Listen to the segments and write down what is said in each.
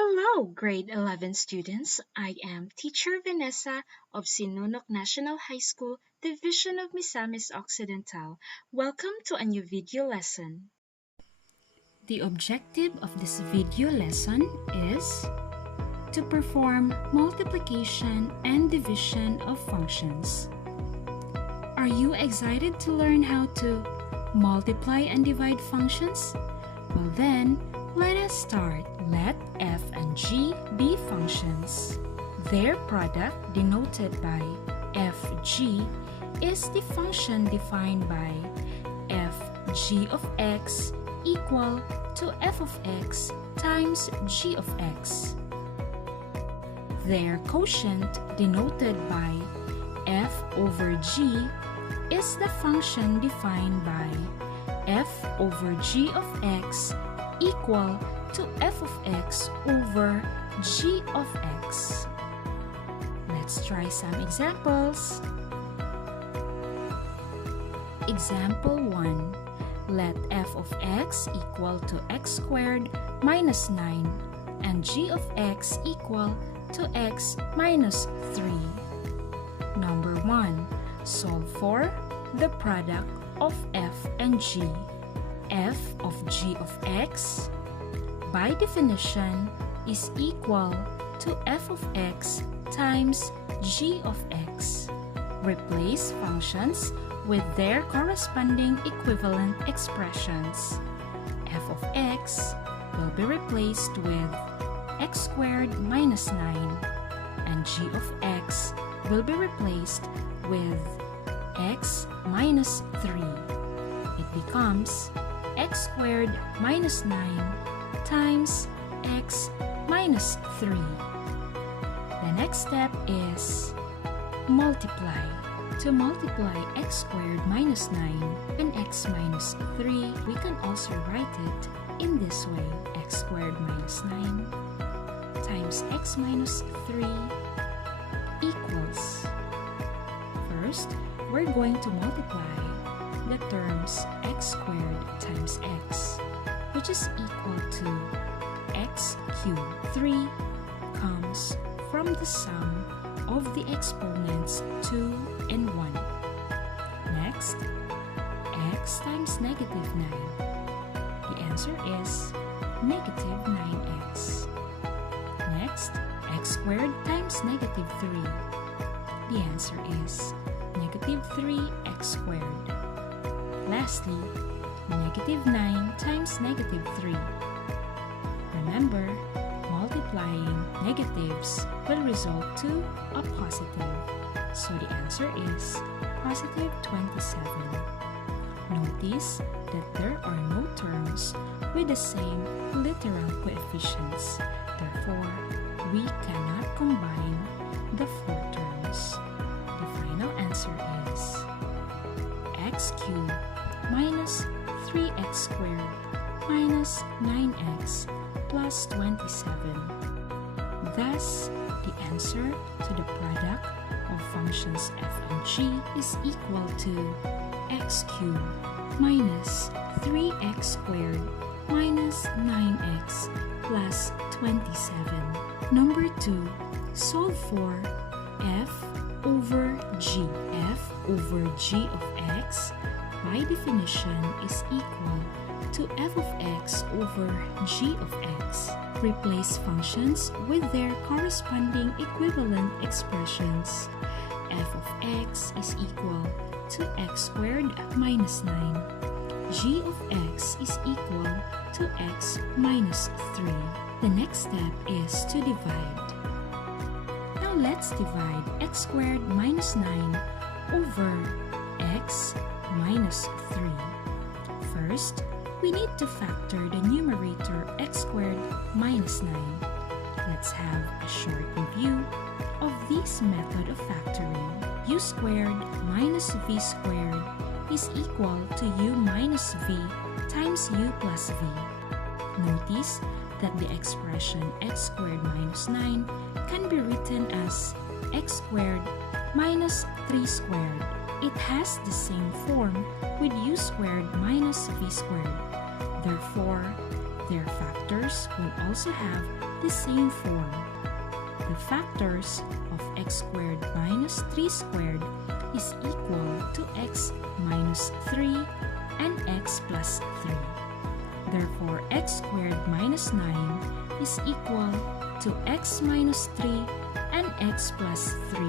Hello, grade 11 students. I am Teacher Vanessa of Sinunok National High School, Division of Misamis Occidental. Welcome to a new video lesson. The objective of this video lesson is to perform multiplication and division of functions. Are you excited to learn how to multiply and divide functions? Well then, let us start. Let f and g be functions. Their product, denoted by fg, is the function defined by fg of x equal to f of x times g of x. Their quotient, denoted by f over g, is the function defined by f over g of x equal to f of x over g of x. Let's try some examples. Example 1. Let f of x equal to x squared minus 9 and g of x equal to x minus 3. Number 1. Solve for the product of f and g. F of g of x, by definition, is equal to f of x times g of x. Replace functions with their corresponding equivalent expressions. F of x will be replaced with x squared minus 9 and g of x will be replaced with x minus 3. It becomes x squared minus 9 times x minus 3. The next step is multiply. To multiply x squared minus 9 and x minus 3, we can also write it in this way. X squared minus 9 times x minus 3 equals. First, we're going to multiply the terms x squared times x, which is equal to x cubed. 3 comes from the sum of the exponents 2 and 1. Next, x times negative 9. The answer is negative 9x. Next, x squared times negative 3. The answer is negative 3x squared. Lastly, negative 9 times negative 3. Remember, multiplying negatives will result to a positive. So the answer is positive 27. Notice that there are no terms with the same literal coefficients. Therefore, we cannot combine the four terms. The final answer is x cubed minus 3x squared minus 9x plus 27. Thus, the answer to the product of functions f and g is equal to x cubed minus 3x squared minus 9x plus 27. Number 2. Solve for f over g. F over g of x, by definition, is equal to f of x over g of x. Replace functions with their corresponding equivalent expressions. F of x is equal to x squared minus 9. G of x is equal to x minus 3. The next step is to divide. Now let's divide x squared minus 9 over x minus 3. First, we need to factor the numerator x squared minus 9. Let's have a short review of this method of factoring. U squared minus v squared is equal to u minus v times u plus v. Notice that the expression x squared minus 9 can be written as x squared minus 3 squared. It has the same form with u squared minus v squared. Therefore, their factors will also have the same form. The factors of x squared minus 3 squared is equal to x minus 3 and x plus 3. Therefore, x squared minus 9 is equal to x minus 3 and x plus 3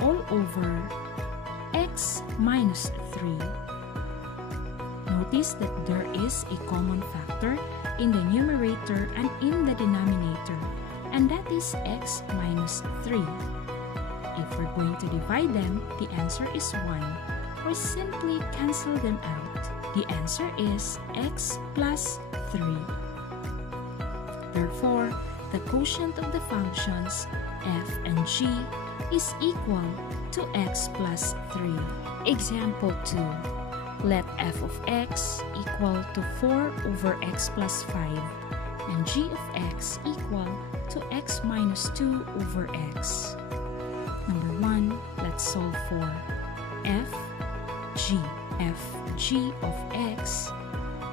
all over x minus 3. Notice that there is a common factor in the numerator and in the denominator, and that is x minus 3. If we're going to divide them, the answer is 1, or simply cancel them out. The answer is x plus 3. Therefore, the quotient of the functions f and g is equal to x plus 3. Example 2. Let f of x equal to 4 over x plus 5 and g of x equal to x minus 2 over x. Number 1, let's solve for f g. F g of x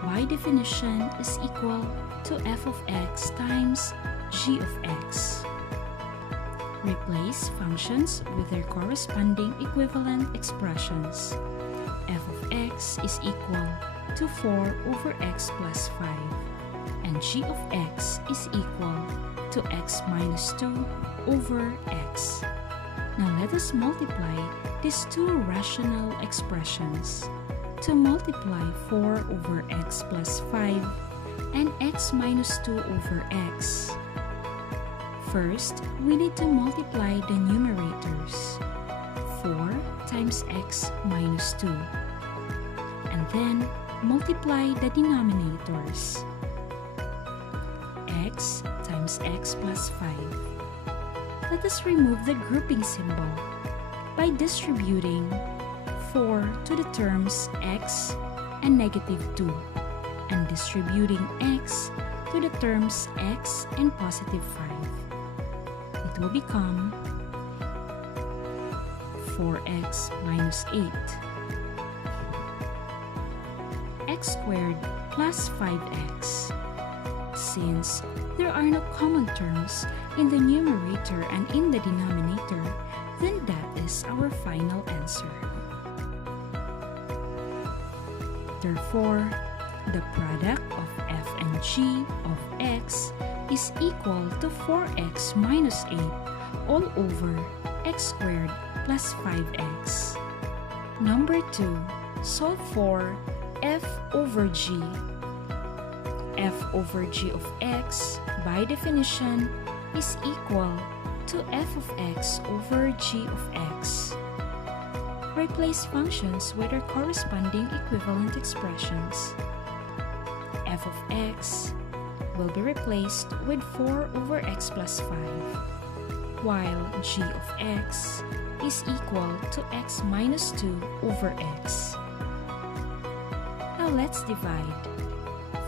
by definition is equal to f of x times g of x. Replace functions with their corresponding equivalent expressions. F of x is equal to 4 over x plus 5, and g of x is equal to x minus 2 over x. Now let us multiply these two rational expressions. To multiply 4 over x plus 5 and x minus 2 over x, first, we need to multiply the numerators. 4 times x minus 2. And then, multiply the denominators. X times x plus 5. Let us remove the grouping symbol by distributing 4 to the terms x and negative 2, and distributing x to the terms x and positive 5. It will become 4x minus 8. X squared plus 5x. Since there are no common terms in the numerator and in the denominator, then that is our final answer. Therefore, the product of f and g of x is equal to 4x minus 8 all over x squared plus 5x. Number 2, solve for f over g. F over g of x, by definition, is equal to f of x over g of x. Replace functions with their corresponding equivalent expressions. F of x will be replaced with 4 over x plus 5, while g of x is equal to x minus 2 over x. Now let's divide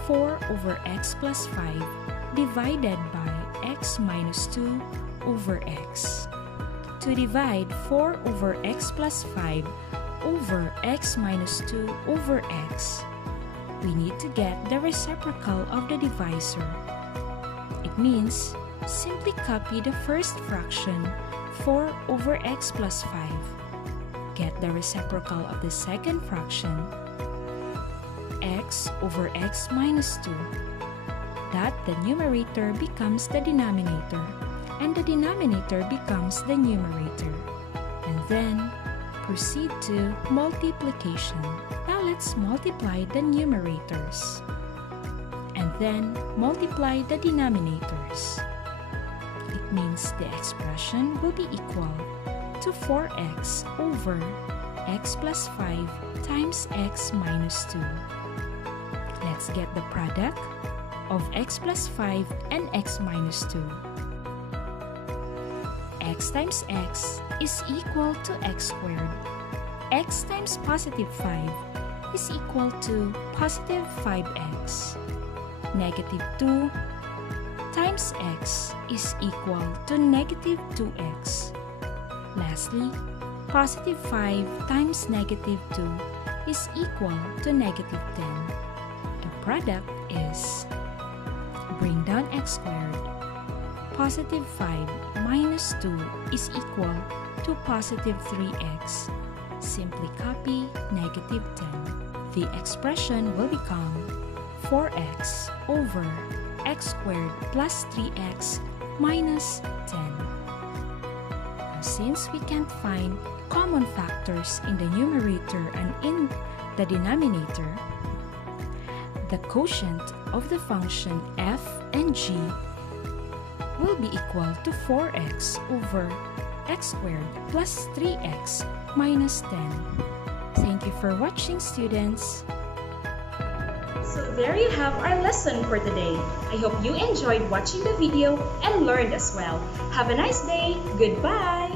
4 over x plus 5 divided by x minus 2 over x. To divide 4 over x plus 5 over x minus 2 over x, we need to get the reciprocal of the divisor. It means simply copy the first fraction, 4 over x plus 5. Get the reciprocal of the second fraction, x over x minus 2. That the numerator becomes the denominator, and the denominator becomes the numerator. And then, proceed to multiplication. Now let's multiply the numerators. And then, multiply the denominators. It means the expression will be equal to 4x over x plus 5 times x minus 2. Let's get the product of x plus 5 and x minus 2. X times x is equal to x squared. X times positive 5 is equal to positive 5x. Negative 2 times x is equal to negative 2x. Lastly, positive 5 times negative 2 is equal to negative 10. The product is, bring down x squared, positive 5 minus 2 is equal to positive 3x. Simply copy negative 10. The expression will become 4x over x squared plus 3x minus 10. Now, since we can't find common factors in the numerator and in the denominator, the quotient of the function f and g will be equal to 4x over x squared plus 3x minus 10. Thank you for watching, students. So there you have our lesson for today. I hope you enjoyed watching the video and learned as well. Have a nice day. Goodbye.